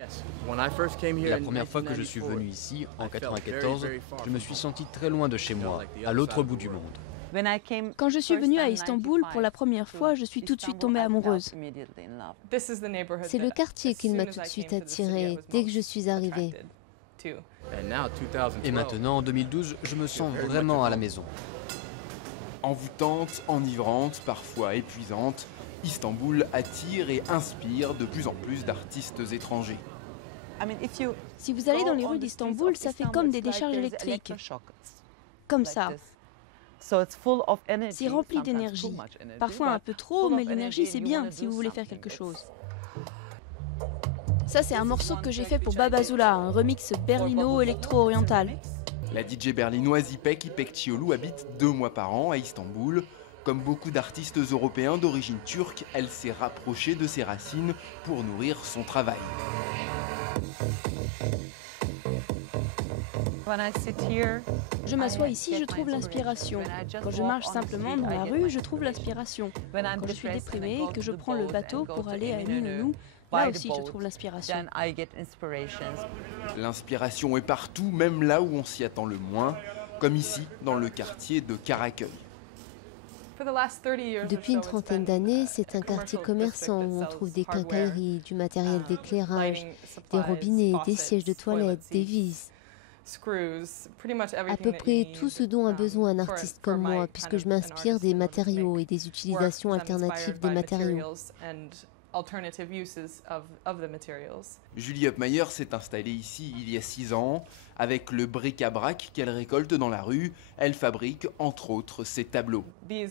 La première fois que je suis venu ici, en 1994, je me suis senti très loin de chez moi, à l'autre bout du monde. Quand je suis venue à Istanbul pour la première fois, je suis tout de suite tombée amoureuse. C'est le quartier qui m'a tout de suite attirée dès que je suis arrivée. Et maintenant, en 2012, je me sens vraiment à la maison. Envoûtante, enivrante, parfois épuisante, Istanbul attire et inspire de plus en plus d'artistes étrangers. Si vous allez dans les rues d'Istanbul, ça fait comme des décharges électriques. Comme ça. C'est rempli d'énergie. Parfois un peu trop, mais l'énergie c'est bien si vous voulez faire quelque chose. Ça c'est un morceau que j'ai fait pour Babazoula, un remix berlino-électro-oriental. La DJ berlinoise İpek İpekçioğlu habite 2 mois par an à Istanbul. Comme beaucoup d'artistes européens d'origine turque, elle s'est rapprochée de ses racines pour nourrir son travail. Je m'assois ici, je trouve l'inspiration. Quand je marche simplement dans la rue, je trouve l'inspiration. Quand je suis déprimée et que je prends le bateau pour aller à Eminönü, là aussi je trouve l'inspiration. L'inspiration est partout, même là où on s'y attend le moins, comme ici, dans le quartier de Karaköy. Depuis une trentaine d'années, c'est un quartier commerçant où on trouve des quincailleries, du matériel d'éclairage, des robinets, des sièges de toilette, des vis. À peu près tout ce dont a besoin un artiste comme moi, puisque je m'inspire des matériaux et des utilisations alternatives des matériaux. Julie Hupmeyer s'est installée ici il y a 6 ans. Avec le bric-à-brac qu'elle récolte dans la rue, elle fabrique entre autres ses tableaux. C'est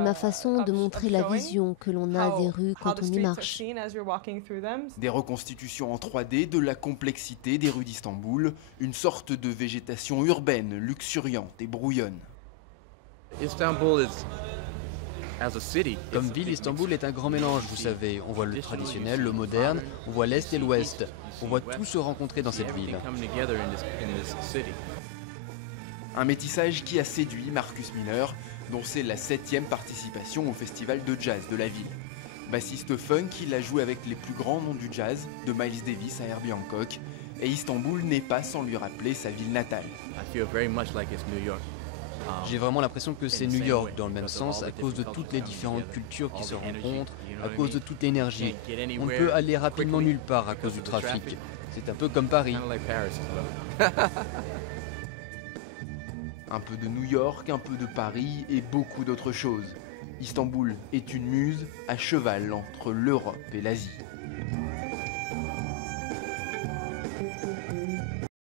ma façon de montrer la vision que l'on a des rues quand on y marche. Des reconstitutions en 3D de la complexité des rues d'Istanbul, une sorte de végétation urbaine, luxuriante et brouillonne. Comme ville, Istanbul est un grand mélange, vous savez. On voit le traditionnel, le moderne, on voit l'Est et l'Ouest. On voit tout se rencontrer dans cette ville. Un métissage qui a séduit Marcus Miller, dont c'est la 7e participation au festival de jazz de la ville. Bassiste funk, il a joué avec les plus grands noms du jazz, de Miles Davis à Herbie Hancock, et Istanbul n'est pas sans lui rappeler sa ville natale. J'ai vraiment l'impression que c'est New York dans le même sens, à cause de toutes les différentes cultures qui se rencontrent, à cause de toute l'énergie. On ne peut aller rapidement nulle part à cause du trafic. C'est un peu comme Paris. Un peu de New York, un peu de Paris et beaucoup d'autres choses. Istanbul est une muse à cheval entre l'Europe et l'Asie.